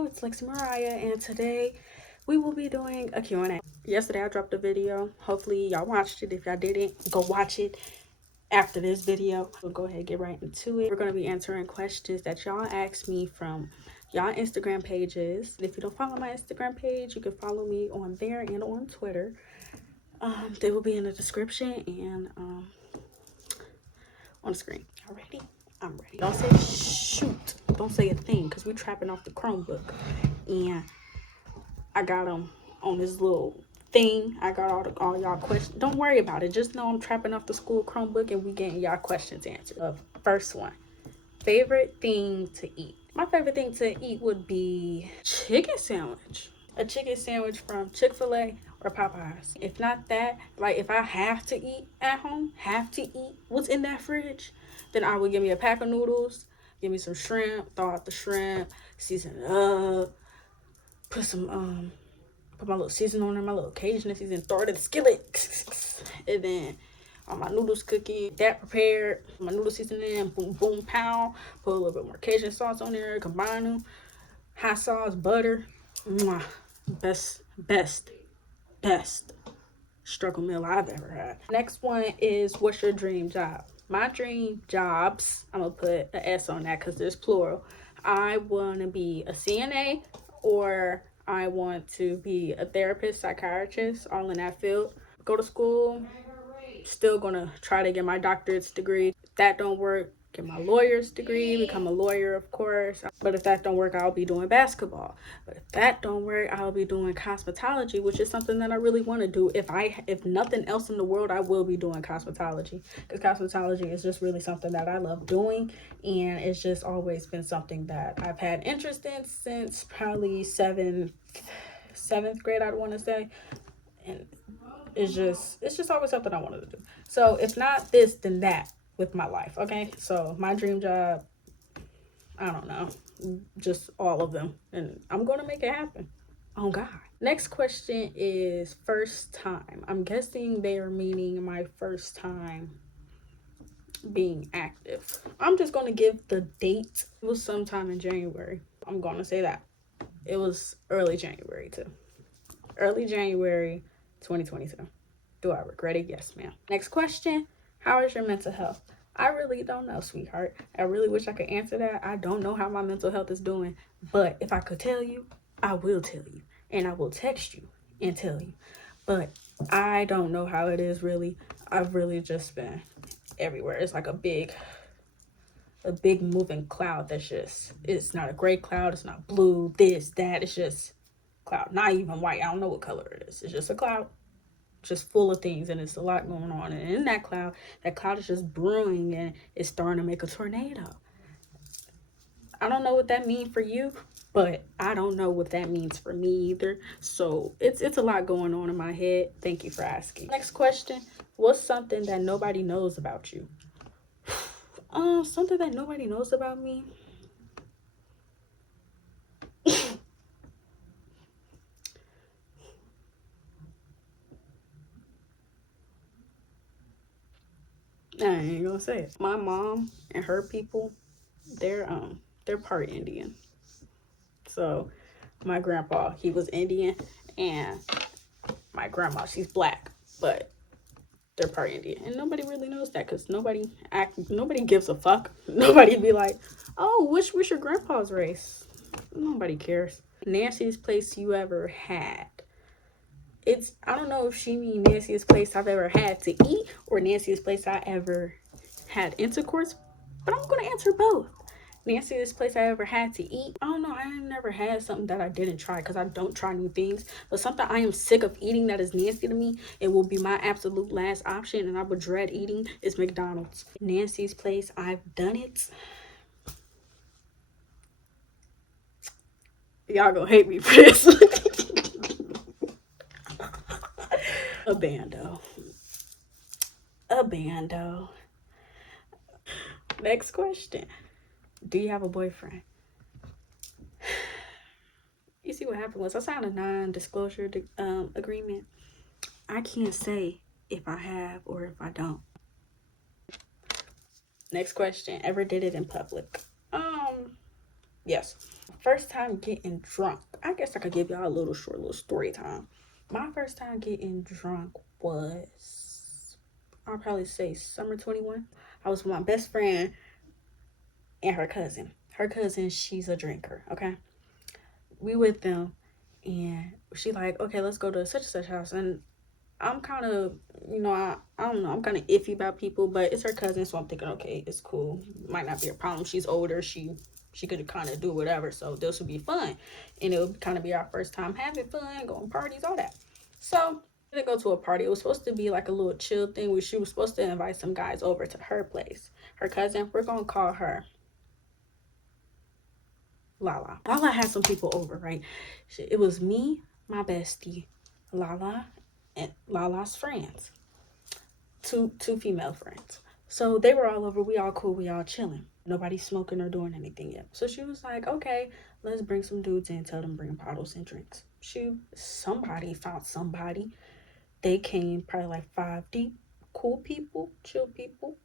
Hello, it's Lexi Mariah, and today we will be doing a Q&A. Yesterday I dropped a video. Hopefully y'all watched it. If y'all didn't, go watch it after this video. We'll go ahead and get right into it. We're going to be answering questions that y'all asked me from y'all Instagram pages. If you don't follow my Instagram page, you can follow me on there and on Twitter. They will be in the description and on the screen. Alrighty? I'm ready. Don't say shoot. Don't say a thing, because we're trapping off the Chromebook. And I got them on this little thing. I got all y'all questions. Don't worry about it. Just know I'm trapping off the school Chromebook and we getting y'all questions answered. First one. Favorite thing to eat? My favorite thing to eat would be chicken sandwich. A chicken sandwich from Chick-fil-A or Popeyes. If not that, like if I have to eat at home, have to eat what's in that fridge, then I would give me a pack of noodles, give me some shrimp, thaw out the shrimp, season it up, put some put my little season on there, my little Cajun season, throw it in the skillet, and then all my noodles cooking, that prepared, my noodle seasoning, boom boom pow, put a little bit more Cajun sauce on there, combine them, hot sauce, butter, mwah, best struggle meal I've ever had. Next one is, what's your dream job? My dream jobs, I'm gonna put an S on that because there's plural. I want to be a CNA, or I want to be a therapist, psychiatrist, all in that field. Go to school, still gonna try to get my doctorate's degree. If that don't work, get my lawyer's degree, become a lawyer, of course. But if that don't work, I'll be doing basketball. But if that don't work, I'll be doing cosmetology, which is something that I really want to do. If nothing else in the world, I will be doing cosmetology, because cosmetology is just really something that I love doing, and it's just always been something that I've had interest in since probably seventh grade, I'd want to say. And it's just always something I wanted to do. So if not this, then that with my life. Okay, so my dream job, I don't know, just all of them, and I'm gonna make it happen. Oh God. Next question is first time. I'm guessing they are meaning my first time being active. I'm just gonna give the date. It was sometime in January. I'm gonna say that it was early January too. Early January 2022. Do I regret it? Yes, ma'am. Next question. How is your mental health? I really don't know, sweetheart. I really wish I could answer that. I don't know how my mental health is doing. But if I could tell you, I will tell you. And I will text you and tell you. But I don't know how it is really. I've really just been everywhere. It's like a big moving cloud that's just, it's not a gray cloud. It's not blue, this, that. It's just cloud. Not even white. I don't know what color it is. It's just a cloud, just full of things, and it's a lot going on. And in that cloud is just brewing, and it's starting to make a tornado. I don't know what that means for you, but I don't know what that means for me either. So it's a lot going on in my head. Thank you for asking. Next question. What's something that nobody knows about you? Something that nobody knows about me. I ain't gonna say it. My mom and her people, they're part Indian. So my grandpa, he was Indian, and my grandma, she's black, but they're part Indian. And nobody really knows that, because nobody gives a fuck. Nobody be like, oh, what's your grandpa's race? Nobody cares. Nastiest place you ever had? I don't know if she means nastiest place I've ever had to eat or nastiest place I ever had intercourse, but I'm gonna answer both. Nastiest place I ever had to eat. I don't know. I never had something that I didn't try, because I don't try new things. But something I am sick of eating that is nasty to me, it will be my absolute last option, and I would dread eating, is McDonald's. Nastiest place I've done it. Y'all gonna hate me for this. A bando. Next question. Do you have a boyfriend? You see what happened was, I signed a non-disclosure agreement. I can't say if I have or if I don't. Next question. Ever did it in public? Yes. First time getting drunk. I guess I could give y'all a little short little story time. My first time getting drunk was, I'll probably say summer 21. I was with my best friend and her cousin. Her cousin, she's a drinker, okay? We with them and she like, okay, let's go to such and such house. And I'm kind of, I don't know, I'm kind of iffy about people, but it's her cousin, so I'm thinking, okay, it's cool. Might not be a problem. She's older. She could kind of do whatever, so this would be fun, and it would kind of be our first time having fun, going parties, all that. So we didn't go to a party. It was supposed to be like a little chill thing where she was supposed to invite some guys over to her place. Her cousin, we're gonna call her Lala. Lala had some people over, right? It was me, my bestie, Lala, and Lala's friends. Two female friends. So they were all over. We all cool. We all chilling. Nobody smoking or doing anything yet. So she was like, okay, let's bring some dudes in. Tell them bring bottles and drinks. Somebody found somebody. They came probably like 5 deep. Cool people, chill people.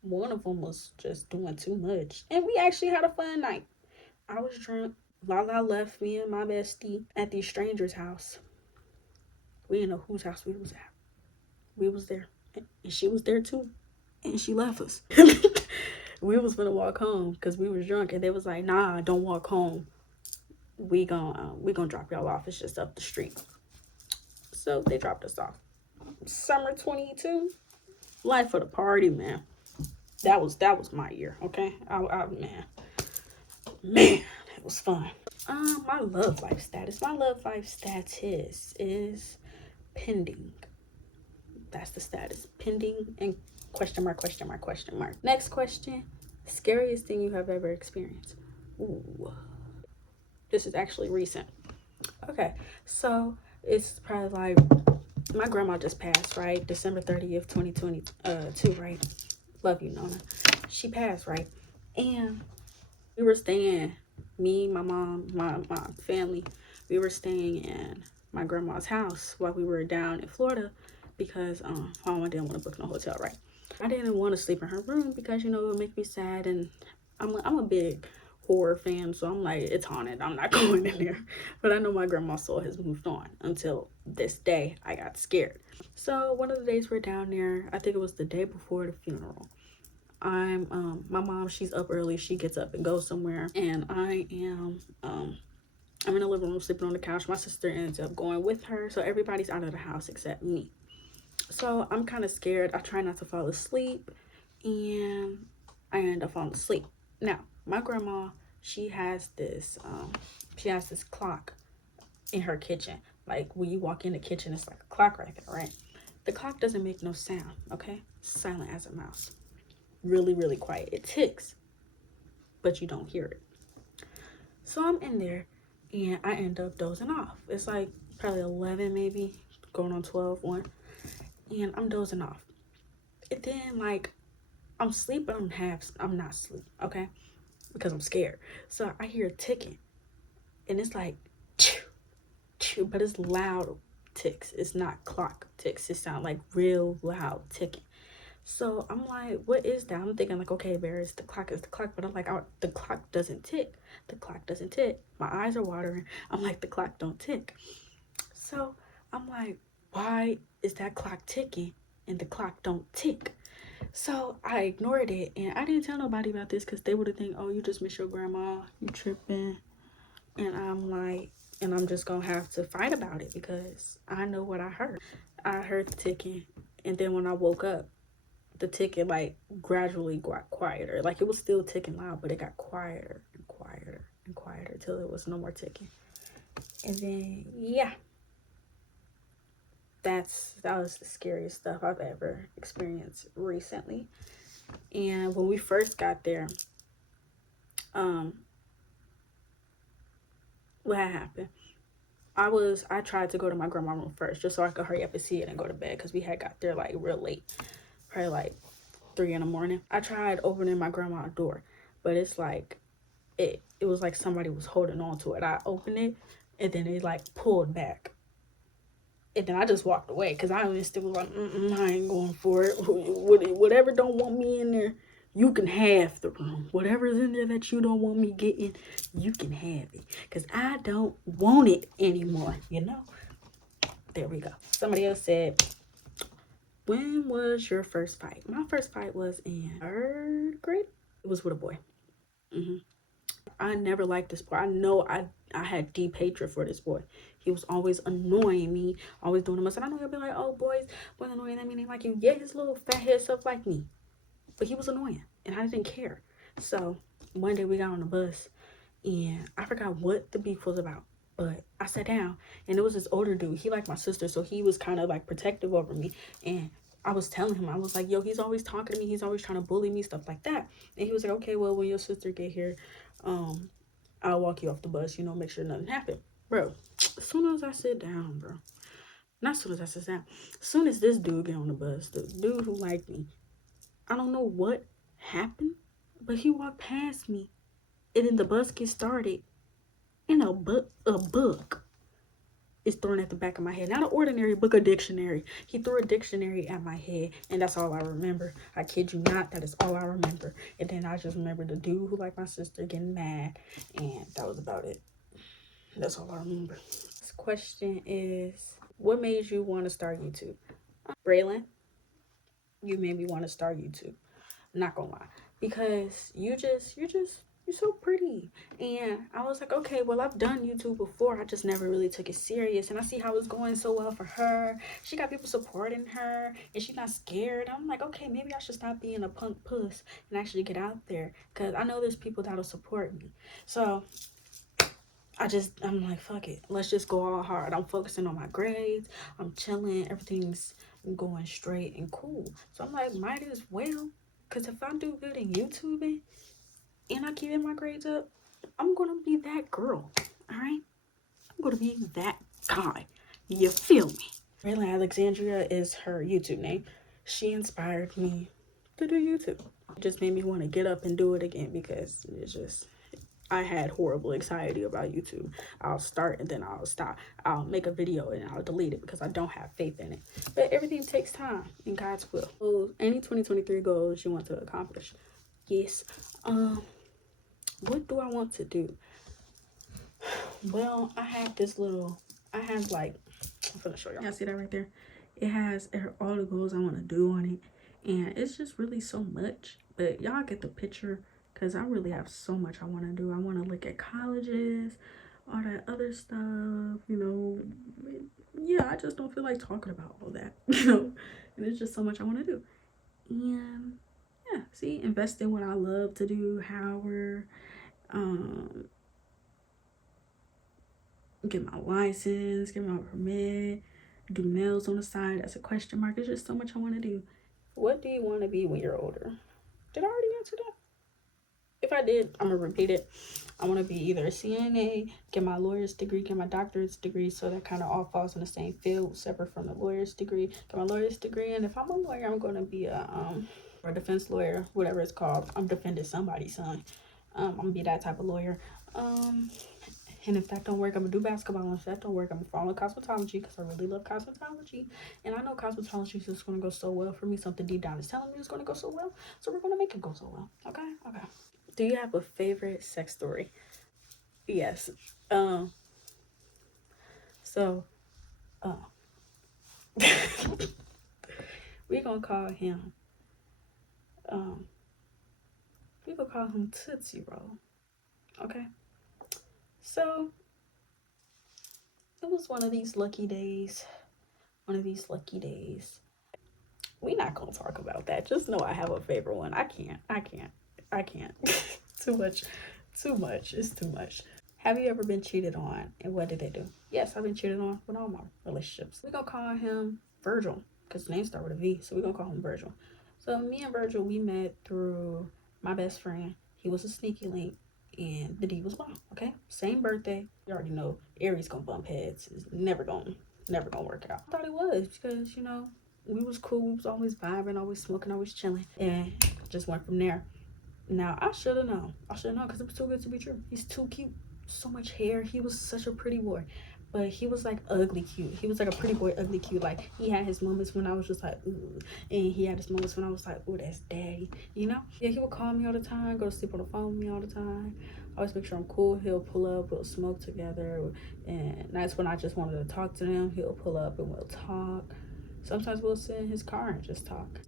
One of them was just doing too much. And we actually had a fun night. I was drunk. Lala left me and my bestie at these strangers' house. We didn't know whose house we was at. We was there. And she was there too. And she left us. We was gonna walk home because we was drunk, and they was like, nah, don't walk home. We gonna drop y'all off. It's just up the street. So they dropped us off. Summer 22. Life of the party, man. That was my year, okay? Man, it was fun. My love life status. My love life status is pending. That's the status. Pending and question mark, question mark, question mark. Next question. Scariest thing you have ever experienced. Ooh. This is actually recent. Okay, so it's probably like my grandma just passed, right? December 30th, 2022, right? Love you, Nona. She passed, right? And we were staying, me, my mom, my family, we were staying in my grandma's house while we were down in Florida because mama didn't want to book no hotel, right? I didn't want to sleep in her room because, it would make me sad, and I'm a big horror fan, so I'm like, it's haunted. I'm not going in there. But I know my grandma's soul has moved on. Until this day, I got scared. So one of the days we're down there, I think it was the day before the funeral. My mom, she's up early. She gets up and goes somewhere, and I'm in the living room sleeping on the couch. My sister ends up going with her, so everybody's out of the house except me. So I'm kind of scared. I try not to fall asleep, and I end up falling asleep. Now, my grandma, she has this clock in her kitchen. Like when you walk in the kitchen, it's like a clock right there, right? The clock doesn't make no sound, okay? Silent as a mouse. Really, really quiet. It ticks, but you don't hear it. So I'm in there, and I end up dozing off. It's like probably 11 maybe, going on 12, 1. And I'm dozing off. And then like I'm asleep, but I'm not asleep, okay? Because I'm scared. So I hear ticking, and it's like choo, choo, but it's loud ticks. It's not clock ticks. It sounds like real loud ticking. So I'm like, what is that? I'm thinking like, okay, Bear, it's the clock, but I'm like, the clock doesn't tick. The clock doesn't tick. My eyes are watering. I'm like, the clock don't tick. So I'm like, why is that clock ticking and the clock don't tick? So I ignored it, and I didn't tell nobody about this because they would have think, oh, you just miss your grandma, you tripping. And I'm like, and I'm just gonna have to fight about it because I know what I heard. I heard the ticking, and then when I woke up, the ticking like gradually got quieter. Like it was still ticking loud, but it got quieter and quieter and quieter till it was no more ticking. And then yeah, that was the scariest stuff I've ever experienced recently. And when we first got there, what had happened? I tried to go to my grandma's room first just so I could hurry up and see it and go to bed because we had got there like real late, probably like 3 in the morning. I tried opening my grandma's door, but it's like it was like somebody was holding on to it. I opened it, and then it like pulled back, and then I just walked away because I still was like, I ain't going for it. Whatever don't want me in there, You can have the room. Whatever's in there that you don't want me getting, you can have it. Because I don't want it anymore, you know? There we go. Somebody else said, when was your first fight? My first fight was in 3rd grade. It was with a boy. I never liked this boy. I know I had deep hatred for this boy. He was always annoying me, always doing the most. And I know he'll be like, oh, boys annoying. That mean they like you. Yeah, his little fat head stuff like me. But he was annoying, and I didn't care. So one day we got on the bus, and I forgot what the beef was about. But I sat down, and it was this older dude. He liked my sister, so he was kind of like protective over me. And I was telling him, I was like, yo, he's always talking to me. He's always trying to bully me, stuff like that. And he was like, okay, well, when your sister get here, I'll walk you off the bus, you know, make sure nothing happened. Bro, as soon as I sit down, bro, not as soon as I sit down, as soon as this dude get on the bus, the dude who liked me, I don't know what happened, but he walked past me, and then the bus gets started, and a book is thrown at the back of my head. Not an ordinary book, a dictionary. He threw a dictionary at my head, and that's all I remember. I kid you not, that is all I remember. And then I just remember the dude who liked my sister getting mad, and that was about it. That's all I remember. This question is, what made you want to start YouTube? Braylon, you made me want to start YouTube. Not gonna lie, because you're so pretty. And I was like, okay, well, I've done YouTube before. I just never really took it serious. And I see how it's going so well for her. She got people supporting her, and she's not scared. I'm like, okay, maybe I should stop being a punk puss and actually get out there, because I know there's people that'll support me. So I'm like, fuck it. Let's just go all hard. I'm focusing on my grades. I'm chilling. Everything's going straight and cool. So I'm like, might as well. Because if I do good in YouTubing and I keep my grades up, I'm going to be that girl. All right? I'm going to be that guy. You feel me? Braylon Alexandria is her YouTube name. She inspired me to do YouTube. It just made me want to get up and do it again, because it's just, I had horrible anxiety about YouTube. I'll start and then I'll stop. I'll make a video and I'll delete it because I don't have faith in it. But everything takes time in God's will. So any 2023 goals you want to accomplish? Yes. What do I want to do? Well, I have like, I'm gonna show y'all. See that right there? It has all the goals I want to do on it. And it's just really so much. But y'all get the picture. Because I really have so much I want to do. I want to look at colleges, all that other stuff, you know. Yeah, I just don't feel like talking about all that, you know. And it's just so much I want to do. And yeah, see, invest in what I love to do, Howard. Get my license, get my permit, do nails on the side. That's a question mark. It's just so much I want to do. What do you want to be when you're older? Did I already answer that? If I did, I'm gonna repeat it. I want to be either a CNA, get my lawyer's degree, get my doctorate's degree, so that kind of all falls in the same field, separate from the lawyer's degree. Get my lawyer's degree, and if I'm a lawyer, I'm gonna be a defense lawyer, whatever it's called. I'm defending somebody's son. I'm gonna be that type of lawyer. And if that don't work, I'm gonna do basketball. And if that don't work, I'm gonna follow cosmetology, because I really love cosmetology. And I know cosmetology is just gonna go so well for me. Something deep down is telling me it's gonna go so well. So we're gonna make it go so well. Okay? Okay. Do you have a favorite sex story? Yes. We're gonna call him Tootsie Roll. Okay? So it was one of these lucky days. We're not gonna talk about that. Just know I have a favorite one. I can't. Too much. It's too much. Have you ever been cheated on, and what did they do? Yes, I've been cheated on with all my relationships. We're gonna call him Virgil, because the name starts with a V, so we're gonna call him Virgil. So me and Virgil, we met through my best friend. He was a sneaky link, and the D was bomb. Okay, same birthday. You already know Aries gonna bump heads. It's never gonna work out. I thought it was, because you know, we was cool. We was always vibing, always smoking, always chilling, and just went from there. Now I should have known, because it was too good to be true. He's too cute, so much hair. He was such a pretty boy. But he was like ugly cute. He was like a pretty boy, ugly cute. Like he had his moments when I was just like, ooh, and he had his moments when I was like, ooh, that's daddy, you know? Yeah, he would call me all the time, go to sleep on the phone with me all the time. I always make sure I'm cool. He'll pull up, we'll smoke together, and that's when I just wanted to talk to him. He'll pull up and we'll talk. Sometimes we'll sit in his car and just talk.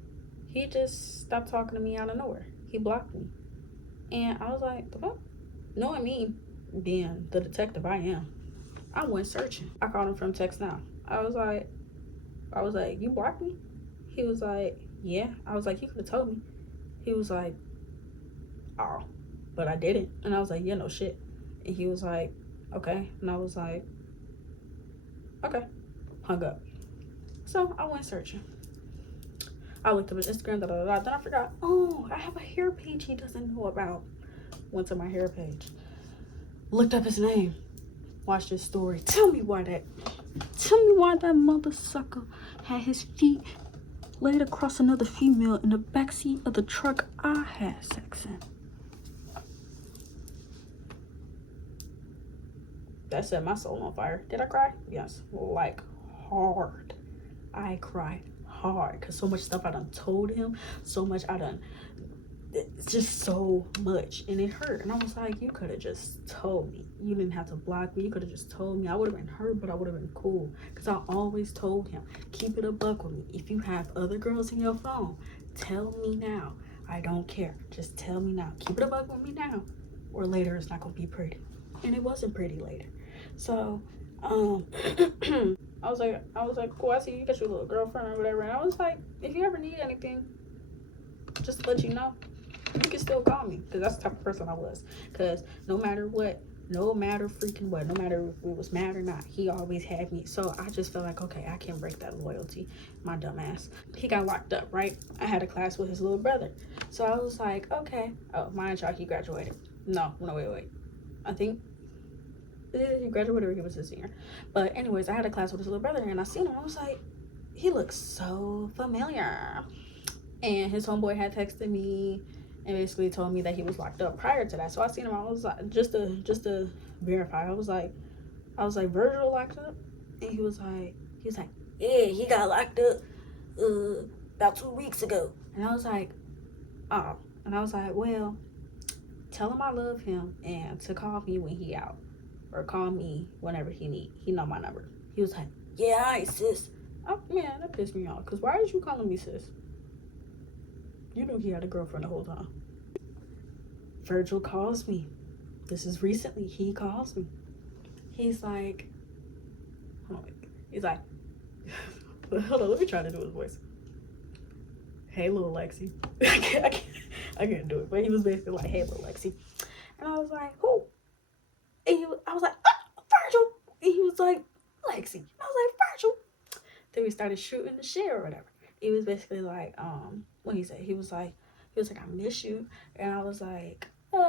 He just stopped talking to me out of nowhere. He blocked me, and I was like, the fuck? Knowing me, being the detective I am, I went searching. I called him from text now. I was like, you blocked me? He was like, yeah. I was like, you could have told me. He was like, oh, but I didn't. And I was like, yeah, no shit. And he was like, okay. And I was like, okay. Hung up. So I went searching. I looked up his Instagram, Then I forgot, oh, I have a hair page he doesn't know about. Went to my hair page. Looked up his name. Watched his story. Tell me why that mother sucker had his feet laid across another female in the backseat of the truck I had sex in. That set my soul on fire. Did I cry? Yes. Like hard. I cried hard because so much stuff I done told him. So much I done. It's just so much, and it hurt. And I was like, you could have just told me. You didn't have to block me. You could have just told me. I would have been hurt, but I would have been cool. Because I always told him, keep it a buck with me. If you have other girls in your phone, tell me now. I don't care. Just tell me now. Keep it a buck with me now, or later it's not gonna be pretty. And it wasn't pretty later. So I was like, cool, I see you got your little girlfriend or whatever. And I was like, if you ever need anything, just to let you know, you can still call me, because that's the type of person I was. Because no matter what, no matter freaking what, no matter if we was mad or not, he always had me. So I just felt like, okay, I can't break that loyalty. My dumb ass. He got locked up, right? I had a class with his little brother. So I was like, okay. Oh, mind y'all, he graduated. No, wait. I think he graduated or he was a senior. But anyways, I had a class with his little brother, and I seen him. I was like, he looks so familiar. And his homeboy had texted me and basically told me that he was locked up prior to that. So I seen him. I was like, just to verify. I was like, Virgil locked up, and he was like, yeah, he got locked up about 2 weeks ago. And I was like, oh. And I was like, well, tell him I love him and to call me when he out, or call me whenever he need. He know my number. He was like, yeah, all right, sis. Oh man, that pissed me off. Cause why is you calling me sis? You knew he had a girlfriend the whole time. Virgil calls me. This is recently. He calls me. He's like, hold on, let me try to do his voice. Hey, little Lexi. I can't do it. But he was basically like, hey, little Lexi. And I was like, who? And I was like, Virgil. And he was like, Lexi. And I was like, Virgil. Then we started shooting the shit or whatever. He was basically like, what he said, he was like, I miss you. And I was like, you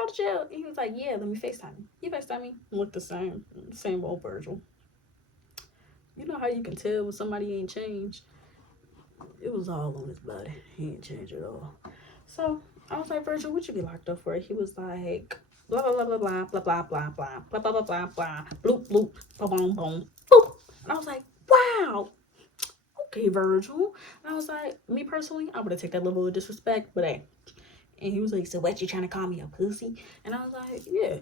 out of jail? And he was like, yeah, let me FaceTime you. He FaceTime me. Look the same old Virgil. You know how you can tell when somebody ain't changed? It was all on his body. He ain't changed at all. So I was like, Virgil, what you be locked up for? He was like, blah blah blah blah blah blah blah blah blah blah blah blah blah blah bloop bloop boom boom boop. And I was like, wow. Okay, Virgil. And I was like, me personally, I would have taken that level of disrespect, but hey. And he was like, so what, you trying to call me a pussy? And I was like, yeah.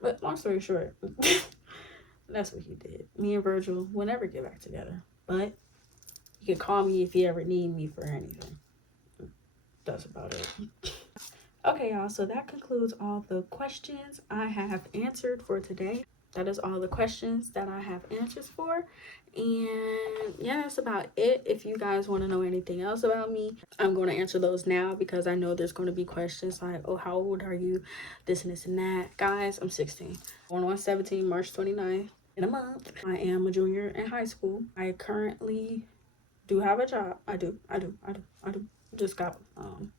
But long story short, that's what he did. Me and Virgil will never get back together. But you can call me if you ever need me for anything. That's about it. Okay, y'all, so that concludes all the questions I have answered for today. That is all the questions that I have answers for. And yeah, that's about it. If you guys want to know anything else about me, I'm going to answer those now, because I know there's going to be questions like, oh, how old are you? This and this and that. Guys, I'm 16. Born on 17, March 29th. In a month. I am a junior in high school. I currently do have a job. I do. Just got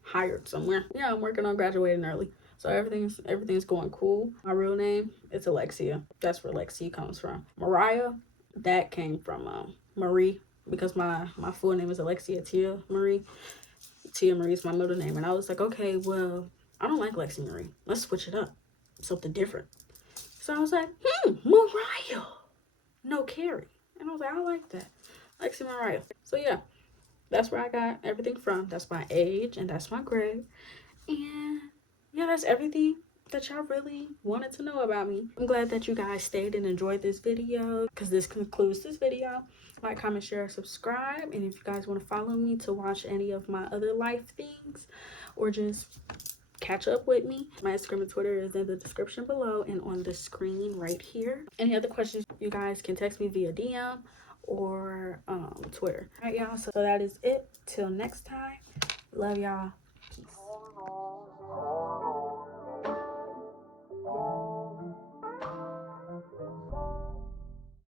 hired somewhere. Yeah, I'm working on graduating early. So everything's going cool. My real name is Alexia. That's where Lexi comes from. Mariah, that came from Marie, because my full name is Alexia Tia Marie. Tia Marie is my middle name. And I was like, okay, well, I don't like Lexi Marie. Let's switch it up. Something different. So I was like, Mariah. No, Carrie. And I was like, I like that. Lexi Mariah. So yeah, that's where I got everything from. That's my age and that's my grade. And yeah, that's everything that y'all really wanted to know about me. I'm glad that you guys stayed and enjoyed this video, because this concludes this video. Like, comment, share, subscribe. And if you guys want to follow me to watch any of my other life things or just catch up with me, my Instagram and Twitter is in the description below and on the screen right here. Any other questions, you guys can text me via DM or Twitter. All right, y'all, so that is it. Till next time, love y'all.